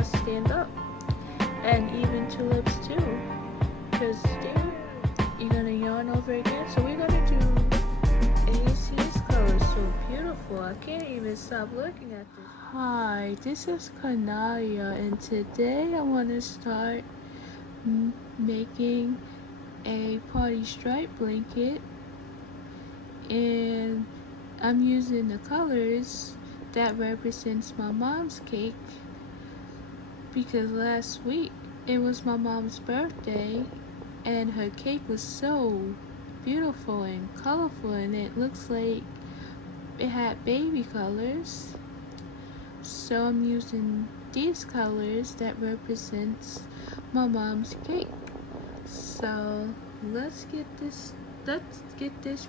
not stand up. And even tulips too, because there you're gonna yarn over again. So we're gonna do, and you see this color is so beautiful. I can't even stop looking at this. Hi, this is Kanaria, and today I want to start making a party stripe blanket, and I'm using the colors that represents my mom's cake, because last week it was my mom's birthday and her cake was so beautiful and colorful, and it looks like it had baby colors. So I'm using these colors that represents my mom's cake. So let's get this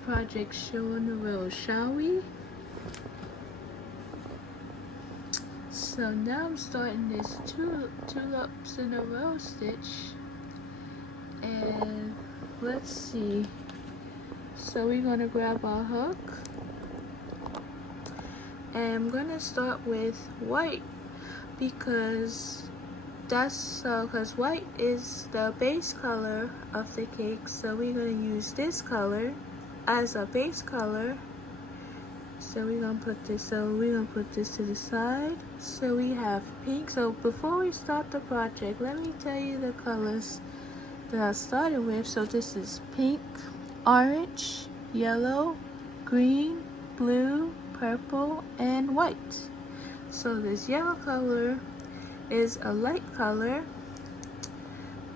project show on the road, shall we? So now I'm starting this tulips in a row stitch, and let's see. So we're gonna grab our hook, and I'm gonna start with white because white is the base color of the cake. So we're gonna use this color as a base color. So we're gonna put this to the side. So we have pink. So before we start the project, let me tell you the colors that I started with. So this is pink, orange, yellow, green, blue, purple, and white. So this yellow color is a light color,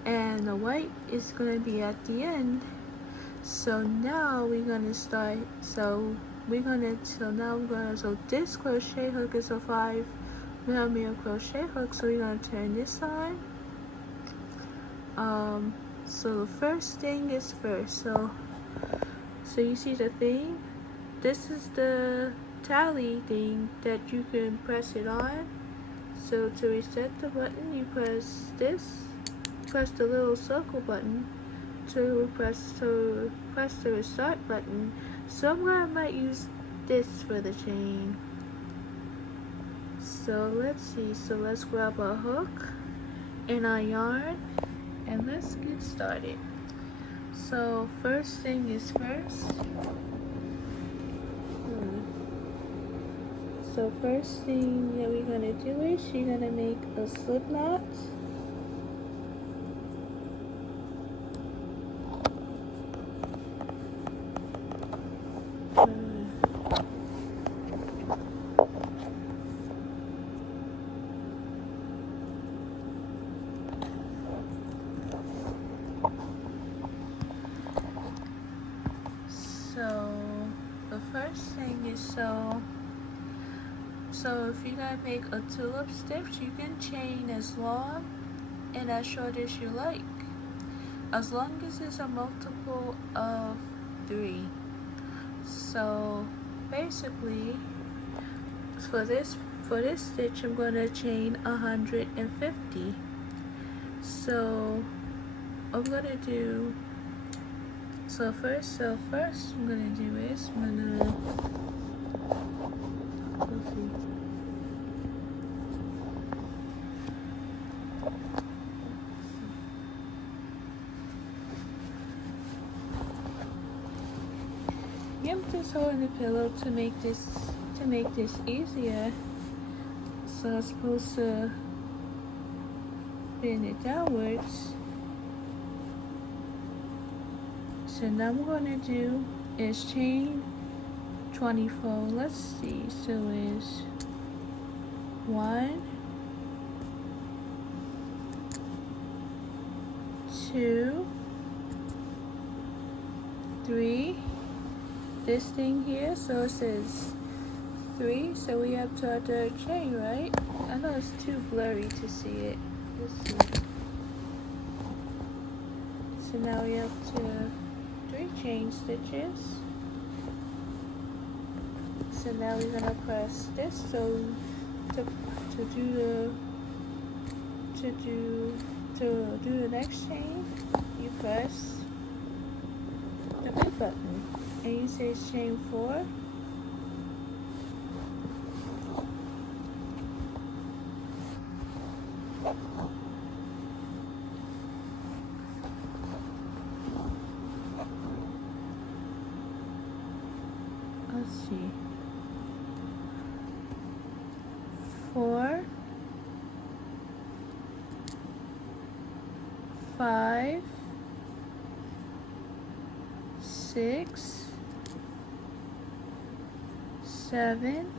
and the white is gonna be at the end. So now we're gonna start. So this crochet hook is a 5mm crochet hook. So we're gonna turn this on. So the first thing is first. So you see the thing. This is the tally thing that you can press it on. So to reset the button, you press the little circle button to press the restart button. So I might use this for the chain. So let's see. So let's grab our hook and our yarn, and let's get started. So first thing is first. So first thing that we're gonna do is you're gonna make a slip knot. So the first thing is so if you're gonna make a tulip stitch, you can chain as long and as short as you like, as long as it's a multiple of 3. So basically for this stitch I'm gonna chain 150. So I'm gonna do first I'm gonna do is let's see. I'm just holding the pillow to make this easier. So I'm supposed to bend it downwards. So now I'm gonna do is chain 24. Let's see. So is 1, 2, 3. This thing here, so it says 3, so we have to our third chain, right? I know it's too blurry to see it. Let's see. So now we have to 3 chain stitches. So now we're gonna press this. So to do the next chain, you press the big button, and you say chain 4. let's see, 4, 5, 6, 7,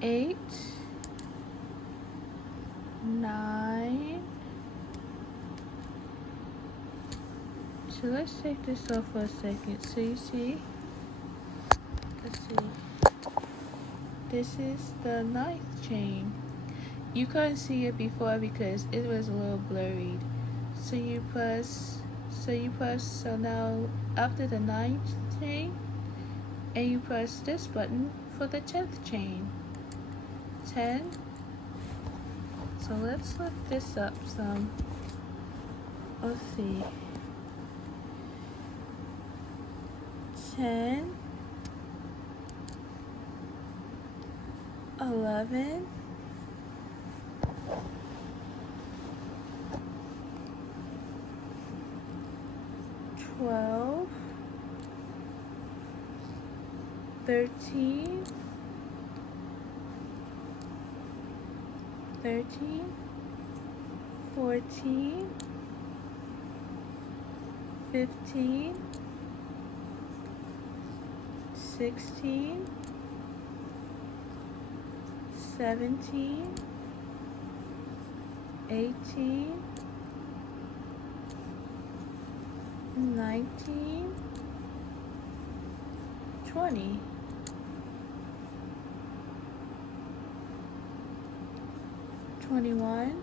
8, 9. So let's take this off for a second. So you see, let's see, this is the 9th chain. You couldn't see it before because it was a little blurred. So so now after the 9th chain, and you press this button for the 10th chain. 10. So let's look this up some. Let's see. 10, 11, 12, 13, 14, 15, 16, 17, 18, 19, 20. 21,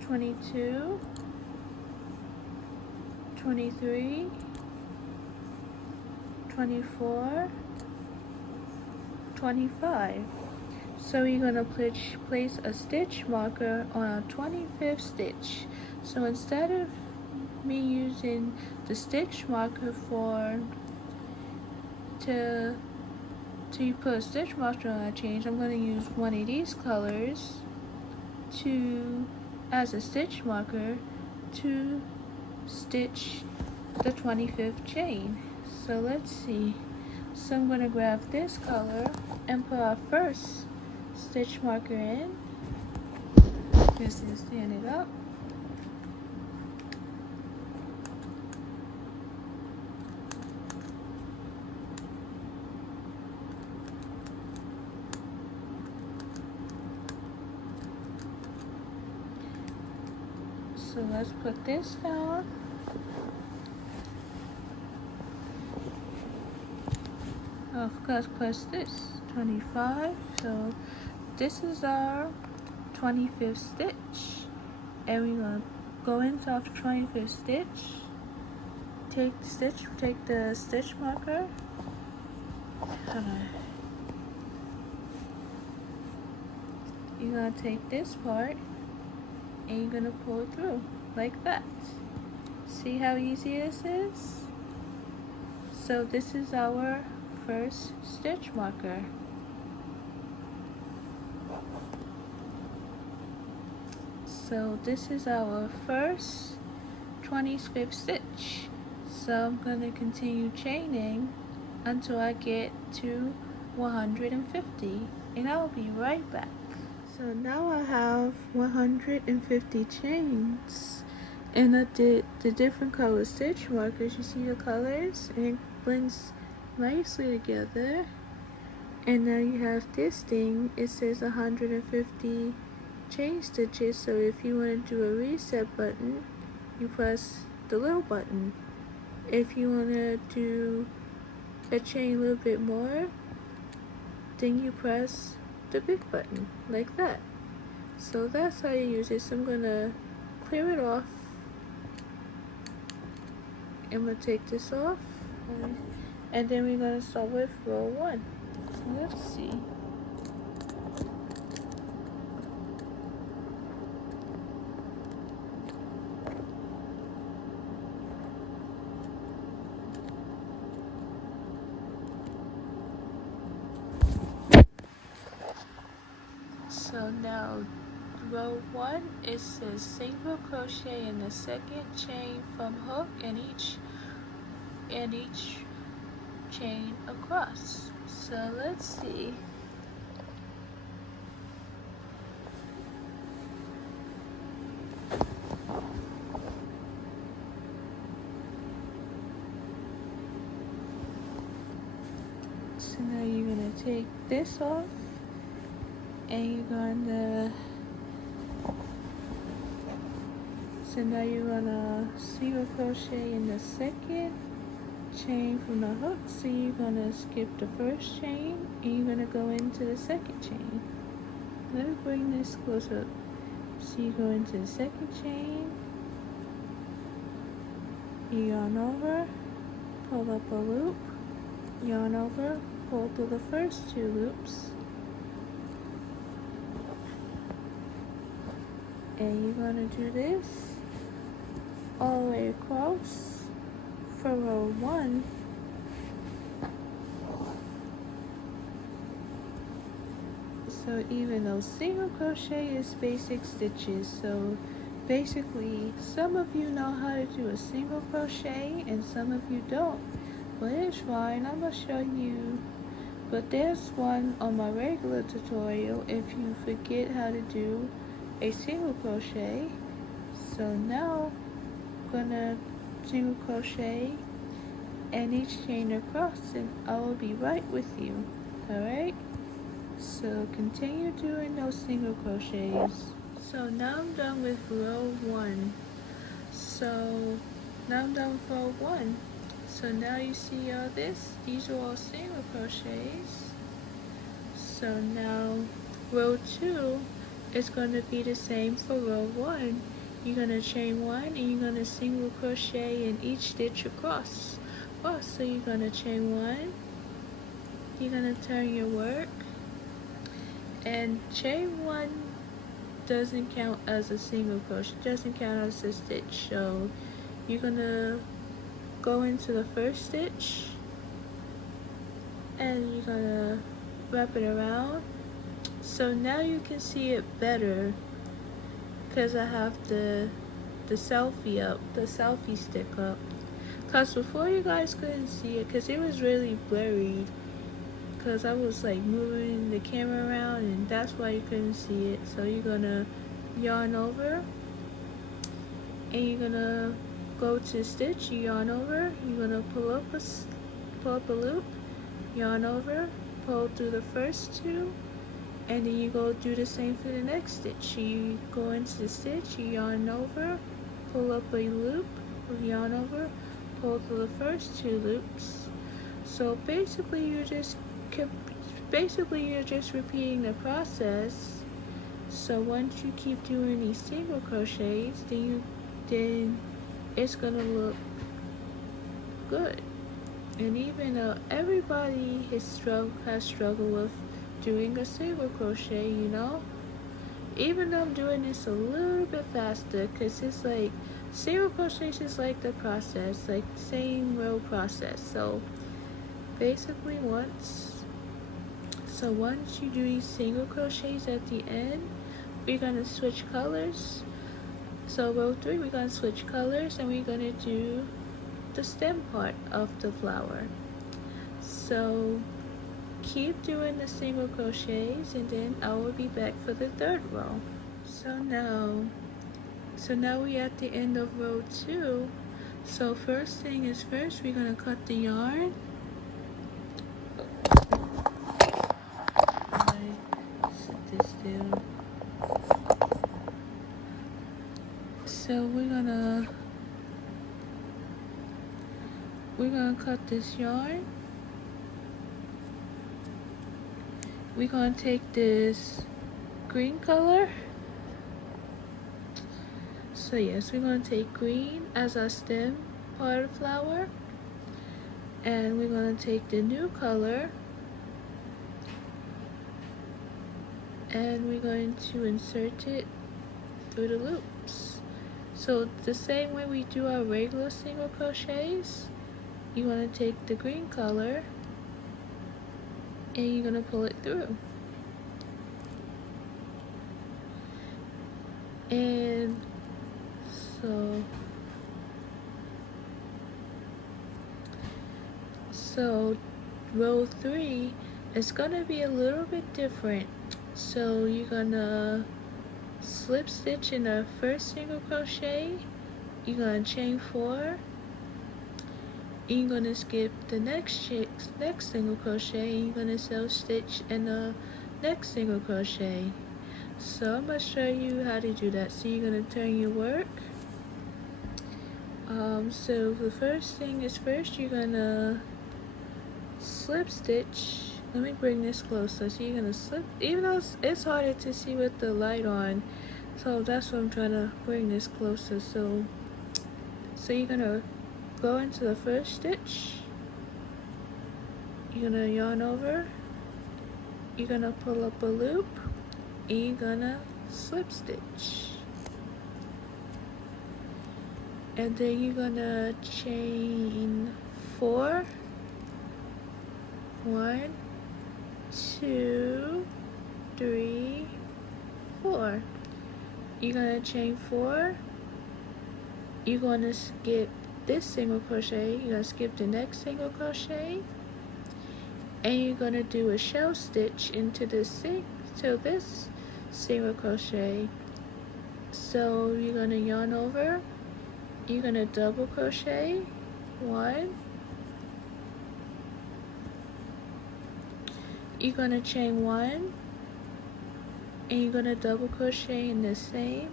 22, 23, 24, 25. So we're going to place a stitch marker on our 25th stitch. So instead of me using the stitch marker to put a stitch marker on a chain, I'm going to use one of these colors as a stitch marker to stitch the 25th chain. So let's see. So I'm going to grab this color and put our first stitch marker in. Just stand it up. So let's put this down. Of course, press this 25. So this is our 25th stitch, and we're gonna go into our 25th stitch. Take the stitch marker. You're gonna take this part and you're gonna pull it through like that. See how easy this is? So this is our first stitch marker. So this is our first 25th stitch. So I'm gonna continue chaining until I get to 150, and I'll be right back. So now I have 150 chains, and I did the different color stitch markers. You see the colors, and it blends nicely together. And now you have this thing, it says 150 chain stitches. So if you want to do a reset button, you press the little button. If you want to do a chain a little bit more, then you press the big button like that. So that's how you use it. So I'm gonna clear it off. I'm gonna take this off, and then we're gonna start with row 1. So let's see. So now row 1, it says single crochet in the second chain from hook in each and each chain across. So let's see. So now you're gonna take this off and you're gonna single crochet in the second chain from the hook. So you're gonna skip the first chain and you're gonna go into the second chain. Let me bring this closer up. So you go into the second chain, you yarn over, pull up a loop, yarn over, pull through the first 2 loops, and you're gonna do this all the way across for row 1. So even though single crochet is basic stitches, so basically some of you know how to do a single crochet and some of you don't, but it's fine. I'm gonna show you, but there's one on my regular tutorial if you forget how to do a single crochet. So now I'm gonna single crochet and each chain across and I will be right with you. Alright, so continue doing those single crochets. So now I'm done with row 1. So now I'm done with row 1. So now you see all this, these are all single crochets. So now row 2 is going to be the same for row 1. You're going to chain 1 and you're going to single crochet in each stitch across. So you're going to chain 1, you're going to turn your work, and chain 1 doesn't count as a single crochet, doesn't count as a stitch. So you're going to go into the first stitch and you're going to wrap it around. So now you can see it better because I have the selfie up, the selfie stick up. Because before you guys couldn't see it because it was really blurry because I was like moving the camera around and that's why you couldn't see it. So you're gonna yarn over and you're gonna go to stitch, you yarn over, you're gonna pull up a loop, yarn over, pull through the first 2, and then you go do the same for the next stitch. You go into the stitch, you yarn over, pull up a loop, yarn over, pull through the first 2 loops. So basically you're just repeating the process. So once you keep doing these single crochets, then it's gonna look good. And even though everybody has struggled with doing a single crochet, you know, even though I'm doing this a little bit faster because it's like single crochets is like the process, like the same row process. So basically once you do these single crochets at the end, we're gonna switch colors. So row 3 we're gonna switch colors and we're gonna do the stem part of the flower. So keep doing the single crochets and then I will be back for the 3rd row. So now we're at the end of row 2. So first thing is first, we're gonna cut the yarn. Set this down. So we're gonna cut this yarn. We're gonna take this green color. So yes, we're gonna take green as our stem part of the flower, and we're gonna take the new color and we're going to insert it through the loops. So the same way we do our regular single crochets, you're gonna take the green color and you're gonna pull it through. And so So row 3 is gonna be a little bit different. So you're gonna slip stitch in the first single crochet, you're gonna chain 4, you're gonna skip the next single crochet, and you're gonna self stitch in the next single crochet. So I'm gonna show you how to do that. So you're gonna turn your work. So the first thing is first you're gonna slip stitch. Let me bring this closer. So you're gonna slip, even though it's harder to see with the light on, so that's why I'm trying to bring this closer. So you're gonna go into the first stitch, you're gonna yarn over, you're gonna pull up a loop, and you're gonna slip stitch. And then you're gonna chain 4, 1, 2, 3, 4. You're gonna chain 4, you're gonna skip this single crochet, you're gonna skip the next single crochet, and you're gonna do a shell stitch into this single crochet. So you're gonna yarn over, you're gonna double crochet 1, you're gonna chain 1, and you're gonna double crochet in the same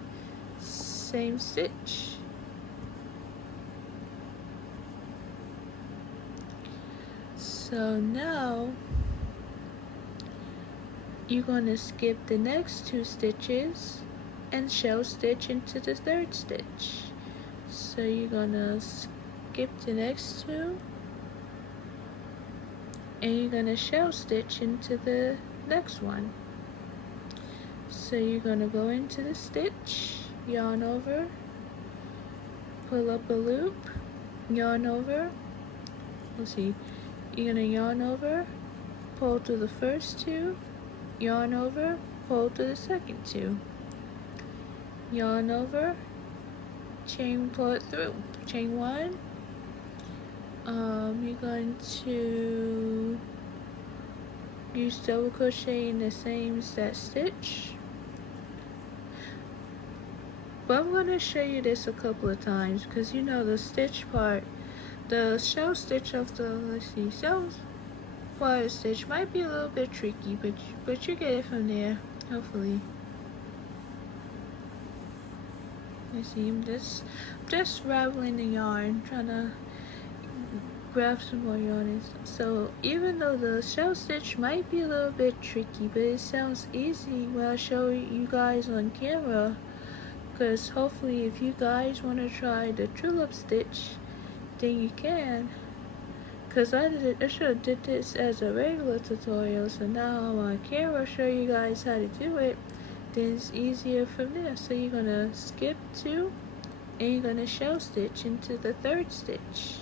stitch. So now you're gonna skip the next 2 stitches and shell stitch into the third stitch. So you're gonna skip the next 2 and you're gonna shell stitch into the next one. So you're gonna go into the stitch, yarn over, pull up a loop, yarn over, you're gonna yarn over, pull through the first 2, yarn over, pull through the second 2, yarn over, chain, pull it through, chain 1. You're going to use double crochet in the same stitch, but I'm going to show you this a couple of times because you know the stitch part, the shell stitch of the shell part stitch might be a little bit tricky, but you get it from there, hopefully. Let's see, I'm just raveling the yarn, trying to grab some more yarn. So even though the shell stitch might be a little bit tricky, but it sounds easy when I show you guys on camera, because hopefully if you guys want to try the tulip stitch, then you can, because I should have did this as a regular tutorial, so now I'm on camera show you guys how to do it, then it's easier from there. So you're gonna skip 2 and you're gonna shell stitch into the third stitch,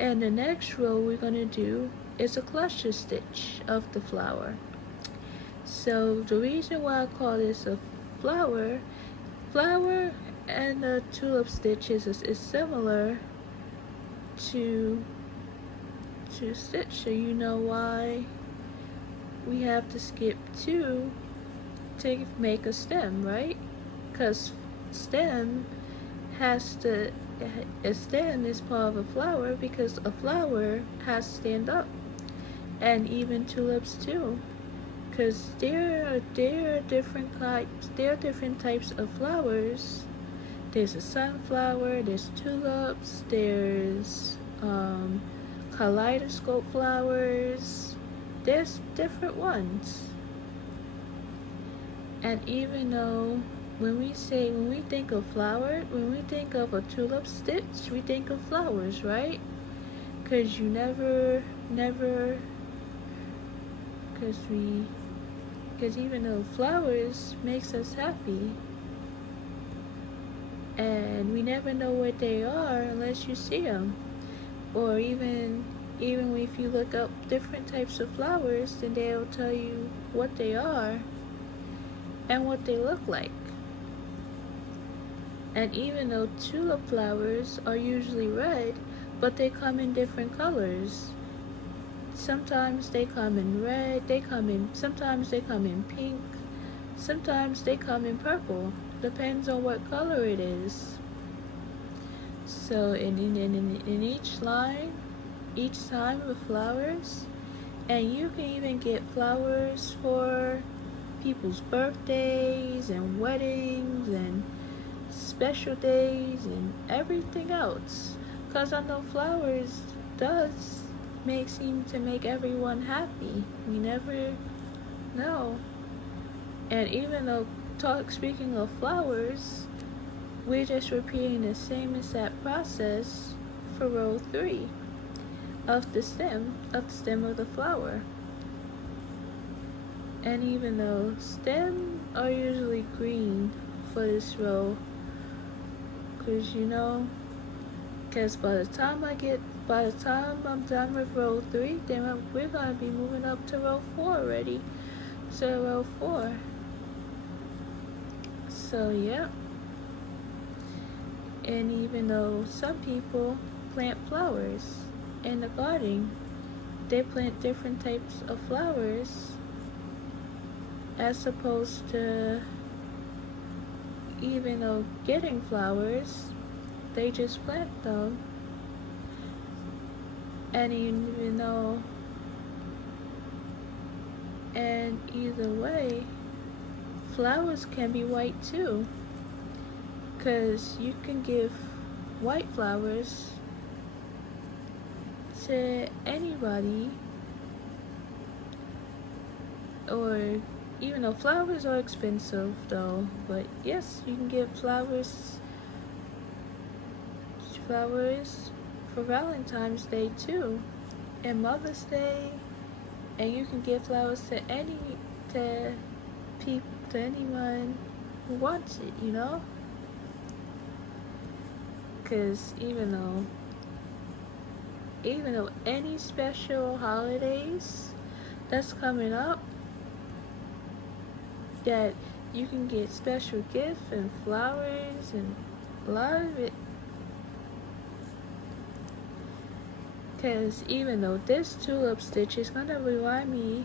and the next row we're gonna do is a cluster stitch of the flower. So the reason why I call this a flower and the tulip stitches is similar to stitch, so you know why we have to skip 2 to make a stem, right? Because a stem is part of a flower, because a flower has to stand up, and even tulips too, because there are different types of flowers. There's a sunflower, there's tulips, there's kaleidoscope flowers, there's different ones. And even though when we think of flower, when we think of a tulip stitch, we think of flowers, right? Because because even though flowers makes us happy, and we never know what they are unless you see them, or even if you look up different types of flowers, then they'll tell you what they are and what they look like. And even though tulip flowers are usually red, but they come in different colors. Sometimes they come in red, sometimes they come in pink, sometimes they come in purple. Depends on what color it is. So in each line, each time with flowers, and you can even get flowers for people's birthdays and weddings and special days and everything else. Cause I know flowers does seem to make everyone happy. You never know. And even though speaking of flowers, we're just repeating the same exact process for row 3 of the stem of the flower. And even though stems are usually green for this row, because by the time I'm done with row 3, then we're gonna be moving up to row 4 already. So row 4. So yeah. And even though some people plant flowers in the garden, they plant different types of flowers as opposed to even though getting flowers, they just plant them. And and either way, flowers can be white too, because you can give white flowers to anybody. Or even though flowers are expensive though, but yes, you can give flowers for Valentine's Day too, and Mother's Day, and you can give flowers to anyone who wants it, because even though any special holidays that's coming up, that you can get special gifts and flowers and a lot of it. Because even though this tulip stitch is gonna remind me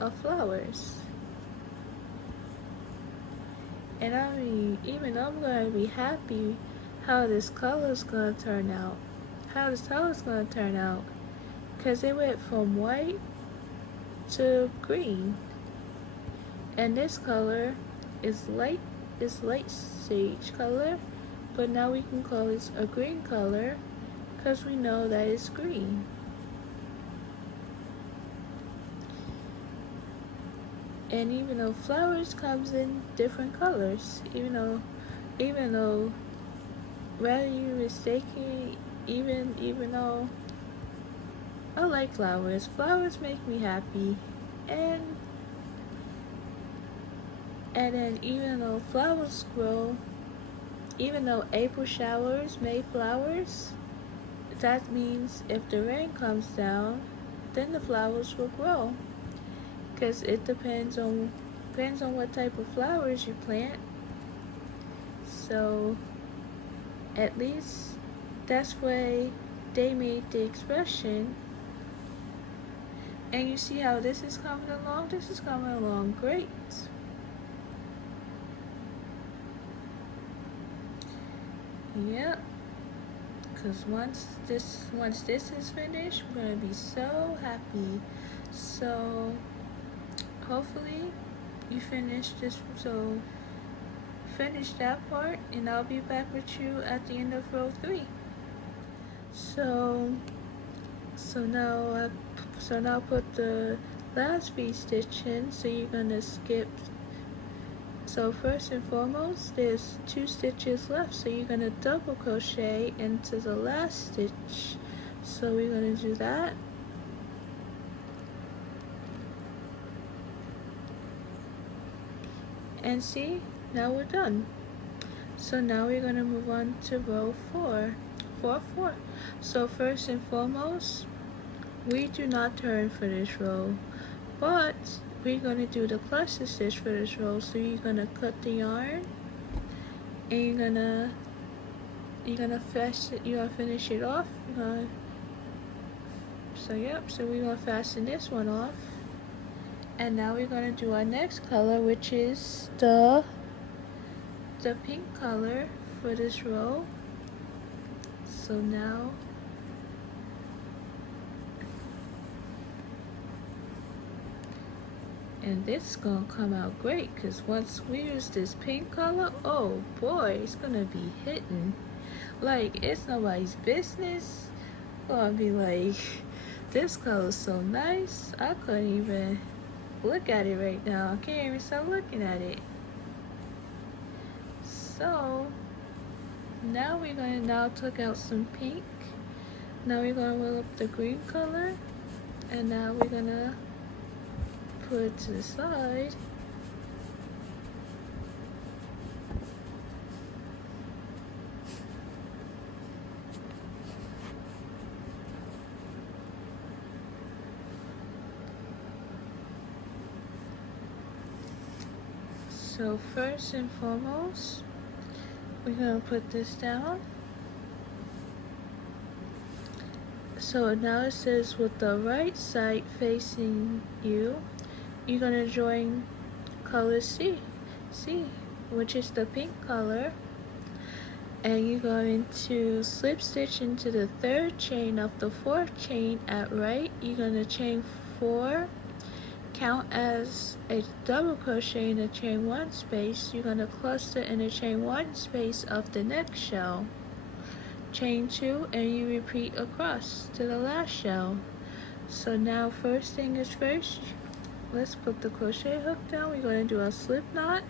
of flowers, and even though I'm gonna be happy how this color's gonna turn out, because it went from white to green. And this color is light sage color, but now we can call this a green color because we know that it's green. And even though flowers comes in different colors, even though rather you mistaken, even though I like flowers make me happy, and then even though flowers grow, even though April showers make flowers, that means if the rain comes down, then the flowers will grow. Because it depends on what type of flowers you plant. So at least that's why they made the expression. And you see how this is coming along? This is coming along great. Yep. Because once this is finished, we're gonna be so happy. So hopefully you finish this. So finish that part, and I'll be back with you at the end of row 3. So now put the last V-stitch in. So you're gonna skip. So first and foremost, there's 2 stitches left, so you're gonna double crochet into the last stitch. So we're gonna do that. And see, now we're done. So now we're gonna move on to row 4. So first and foremost, we do not turn for this row, but we're gonna do the cluster stitch for this row. So you're gonna cut the yarn, and you're gonna you're gonna finish it off. So yep, so we're gonna fasten this one off. And now we're gonna do our next color, which is the pink color for this row. So now and this is gonna come out great, because once we use this pink color, oh boy, it's gonna be hitting like it's nobody's business. Gonna be like, this color is so nice, I couldn't even look at it right now. I can't even stop looking at it. So now we're gonna take out some pink. Now we're gonna roll up the green color, and now we're gonna put it to the side. So first and foremost, we're gonna put this down. So now it says with the right side facing you, you're gonna join color C, which is the pink color, and you're going to slip stitch into the third chain of the fourth chain at right. You're gonna chain 4, count as a double crochet in the chain 1 space. You're gonna cluster in the chain 1 space of the next shell, chain 2, and you repeat across to the last shell. So now first thing is first, let's put the crochet hook down. We're going to do a slip knot,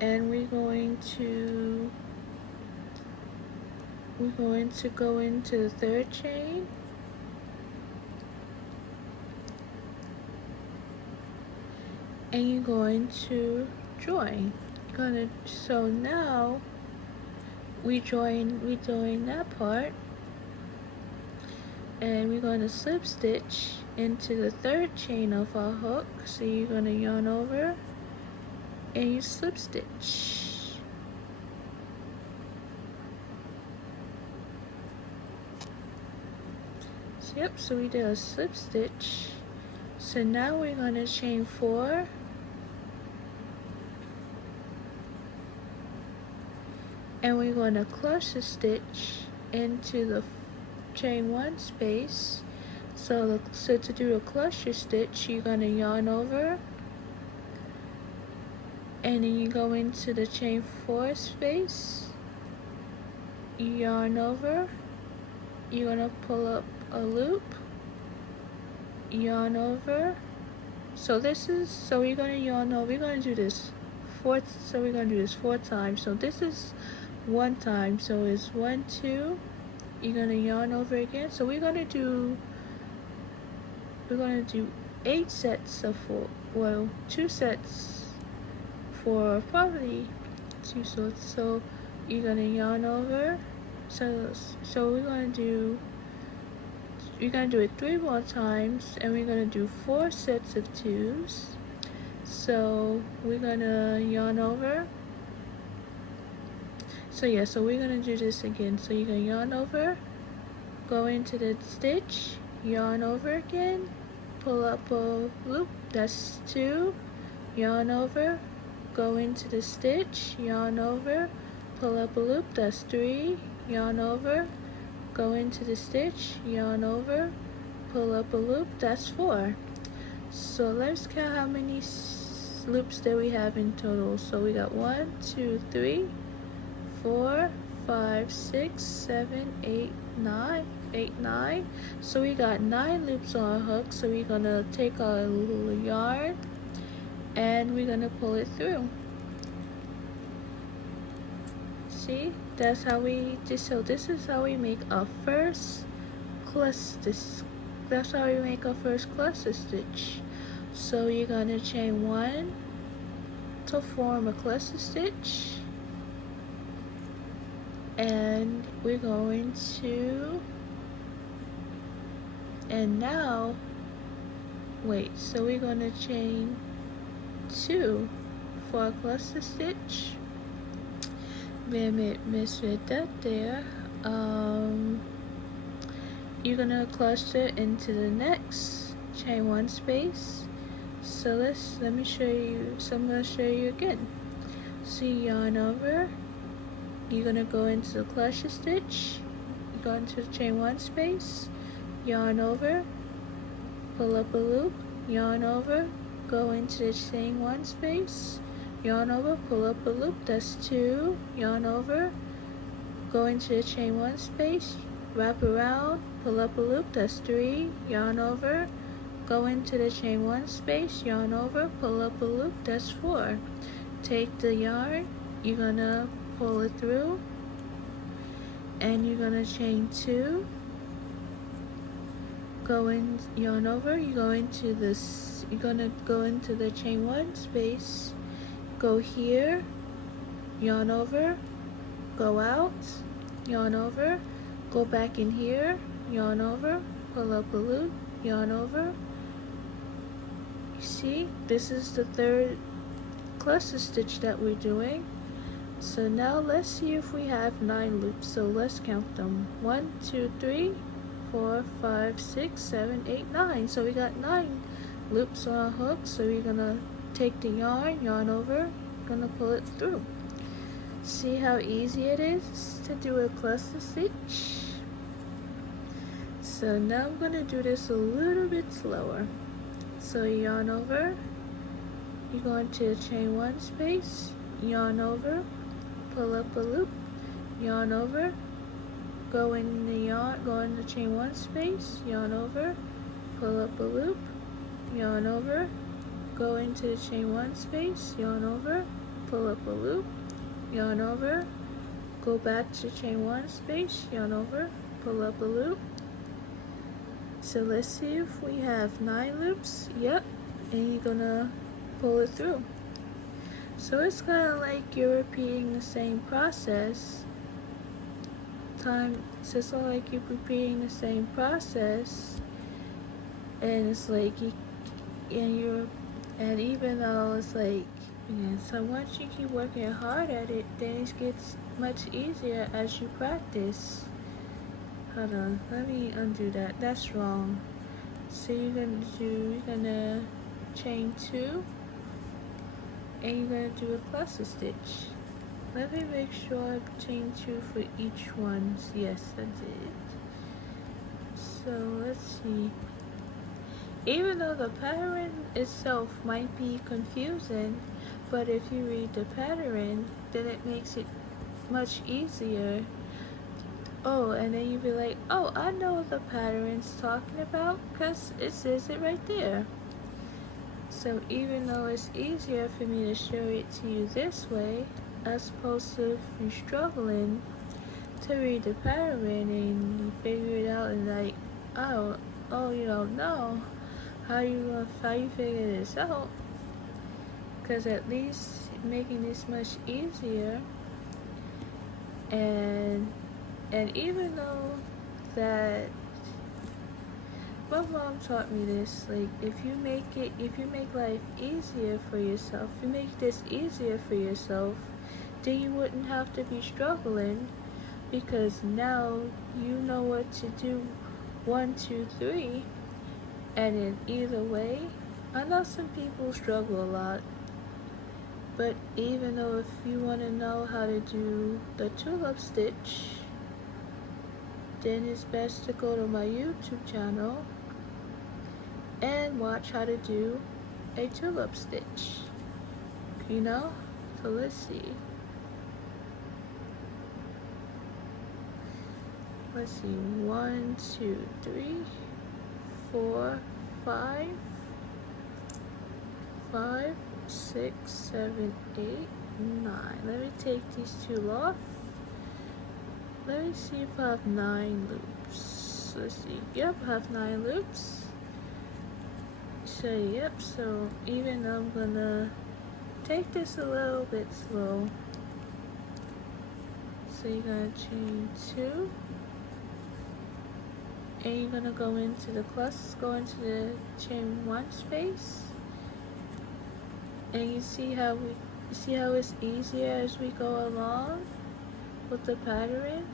and we're going to go into the third chain, and you're going to join. So now we join that part, and we're going to slip stitch into the third chain of our hook. So you're going to yarn over and you slip stitch. Yep, so we did a slip stitch. So now we're going to chain 4, and we're going to cluster stitch into the chain 1 space. So to do a cluster stitch, you're going to yarn over, and then you go into the chain 4 space, you yarn over, you're going to pull up a loop, yarn over. So we're going to yarn over. We're going to do this 4 times. So this is 1 time, so it's 1, 2, you're going to yarn over again. So we're going to do 8 sets of 2 sets for probably 2 sorts. So you're going to yarn over. So we're going to do it 3 more times, and we're going to do 4 sets of 2s. So we're going to yarn over. So yeah, so we're going to do this again. So you're going to yarn over, go into the stitch, yarn over again, pull up a loop, that's 2, yarn over, go into the stitch, yarn over, pull up a loop, that's 3, yarn over, go into the stitch, yarn over, pull up a loop, that's 4. So let's count how many loops that we have in total. So we got 1, 2, 3, 4, 5, 6, 7, 8, 9. So we got 9 loops on our hook. So we're gonna take our little yarn and we're gonna pull it through. See, that's how so this is how we make our first cluster. That's how we make our first cluster stitch. So you're gonna chain 1 to form a cluster stitch, and we're going to, and now wait, so we're gonna chain 2 for a cluster stitch. Misread that there. You're gonna cluster into the next, chain 1 space. So let me show you. So I'm gonna show you again. So you yarn over. You're gonna go into the cluster stitch. You go into the chain 1 space. Yarn over. Pull up a loop. Yarn over. Go into the chain 1 space. Yarn over. Pull up a loop. That's 2. Yarn over. Go into the chain 1 space. Wrap around. Pull up a loop. That's 3. Yarn over. Go into the chain 1 space, yarn over, pull up a loop, that's 4. Take the yarn, you're gonna pull it through, and you're gonna chain 2. Go in, yarn over, you're gonna go into the chain 1 space, go here, yarn over, go out, yarn over, go back in here, yarn over, pull up a loop, yarn over. See, this is the 3rd cluster stitch that we're doing. So now let's see if we have 9 loops. So let's count them. 1, 2, 3, 4, 5, 6, 7, 8, 9. So we got 9 loops on our hook. So we're gonna take the yarn over, gonna pull it through. See how easy it is to do a cluster stitch? So now I'm gonna do this a little bit slower. So yarn over, you go into the chain 1 space, yarn over, pull up a loop, yarn over, go in the chain 1 space, yarn over, pull up a loop, yarn over, go into the chain 1 space, yarn over, pull up a loop, yarn over, go back to chain 1 space, yarn over, pull up a loop. So let's see if we have 9 loops. Yep, and you're gonna pull it through. So it's kind of like you're repeating the same process. So it's all like you're repeating the same process, and it's like and even though it's like, so once you keep working hard at it, then it gets much easier as you practice. Hold on, let me undo that. That's wrong. So you're gonna chain 2, and you're gonna do a cluster stitch. Let me make sure I chain 2 for each one. Yes, I did. So let's see. Even though the pattern itself might be confusing, but if you read the pattern, then it makes it much easier. Oh, and then you'd be like, oh, I know what the pattern's talking about, because it says it right there. So even though it's easier for me to show it to you this way, as opposed to if you're struggling to read the pattern and you figure it out and like, oh, you don't know how you figure this out, because at least making this much easier. And even though that my mom taught me this, like if you make life easier for yourself, if you make this easier for yourself, then you wouldn't have to be struggling, because now you know what to do 1, 2, 3, and in either way. I know some people struggle a lot, but even though if you want to know how to do the tulip stitch, then it's best to go to my YouTube channel and watch how to do a tulip stitch, so let's see. Let's see, 1, 2, 3, 4, 5, 5, 6, 7, 8, 9. Let me take these 2 off. Let me see if I have 9 loops. Let's see. Yep, I have 9 loops. So yep, so even though I'm gonna take this a little bit slow. So you're gonna chain 2, and you're gonna go into the cluster, go into the chain 1 space, and you see how it's easier as we go along with the pattern.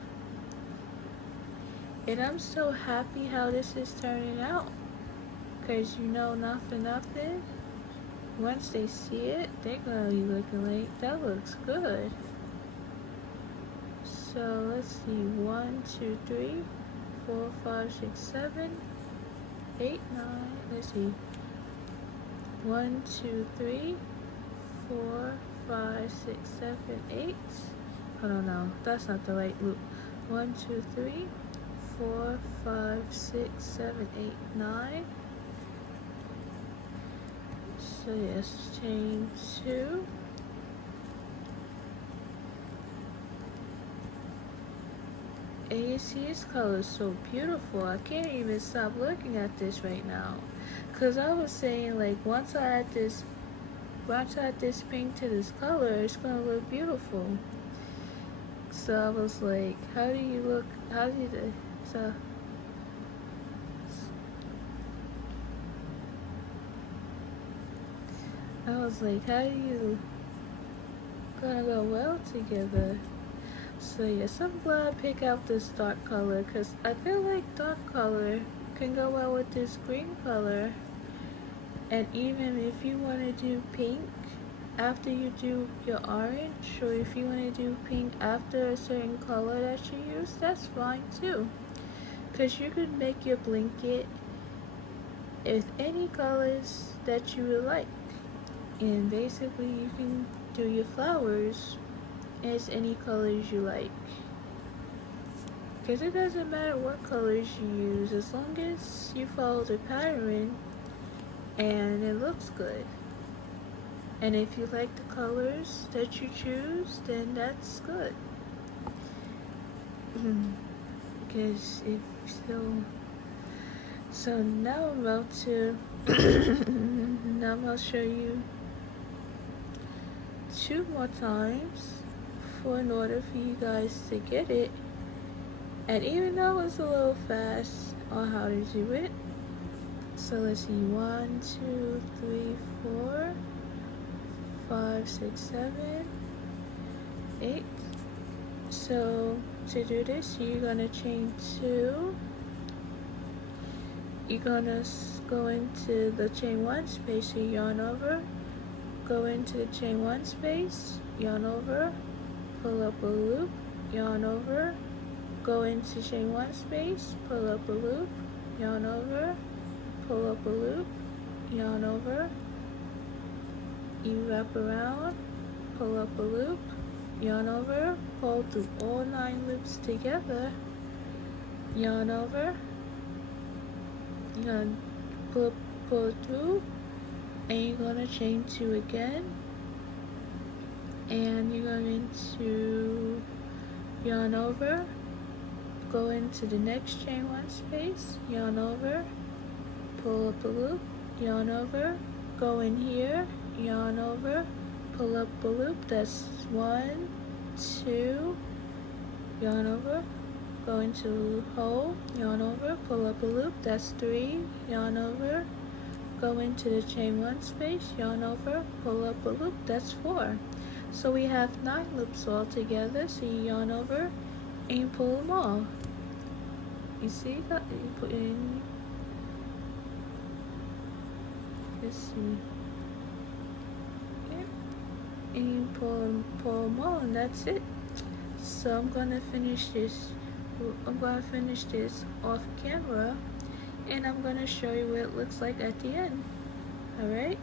And I'm so happy how this is turning out, because you know, nothing, once they see it, they're gonna be looking like, that looks good. So let's see, 1, 2, 3, 4, 5, 6, 7, 8, 9, let's see, 1, 2, 3, 4, 5, 6, 7, 8. I don't know, that's not the right loop. 1, 2, 3, 4, 5, 6, 7, 8, 9. So yes, chain 2. And you see this color is so beautiful. I can't even stop looking at this right now. Cause I was saying, like, once I add this pink to this color, it's gonna look beautiful. So I was like, so I was like, how do you gonna go well together? So yes, I'm glad I picked out this dark color, because I feel like dark color can go well with this green color. And even if you want to do pink after you do your orange, or if you want to do pink after a certain color that you use, that's fine too. Because you could make your blanket with any colors that you would like. And basically you can do your flowers as any colors you like. Because it doesn't matter what colors you use, as long as you follow the pattern and it looks good. And if you like the colors that you choose, then that's good. Because if so now I'm about to now I'm going to show you 2 more times in order for you guys to get it. And even though it's a little fast on how to do it, so let's see, 1, 2, 3, 4, 5, 6, 7, 8. So to do this, you're gonna chain 2. You're gonna go into the chain 1 space, so yarn over, go into the chain 1 space, yarn over, pull up a loop, yarn over, go into chain 1 space, pull up a loop, yarn over, pull up a loop, yarn over, you wrap around, pull up a loop, yarn over, pull through all 9 loops together, yarn over, you're gonna pull through, and you're gonna chain 2 again, and you're going to yarn over, go into the next chain 1 space, yarn over, pull up a loop, yarn over, go in here, yarn over, pull up a loop, that's 1, 2, yarn over, go into hole, yarn over, pull up a loop, that's 3, yarn over, go into the chain 1 space, yarn over, pull up a loop, that's 4. So we have 9 loops all together, so you yarn over and you pull them all. You see that? You put in, let's see, okay. And you pull them all, and that's it. So I'm gonna finish this off camera, and I'm gonna show you what it looks like at the end. Alright?